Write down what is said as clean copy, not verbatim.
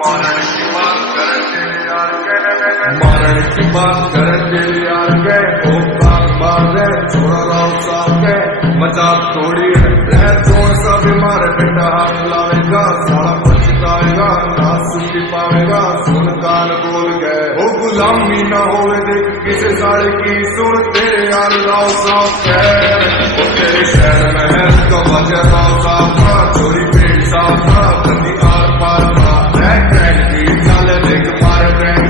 मारण की बात कर तेरे यार के, मारण की बात कर तेरे यार के, ओ बात है छोड़ा राव साहब के, मजाक थोड़ी है रह जोर सा बीमार बेटा हाथ लावेगा, सारा पछताएगा ना सुन पावेगा, सुन कान बोल गए ओ गुलामी ना होवे देख किसे साड़े की सुन तेरे यार राव साहब के, ओ तेरे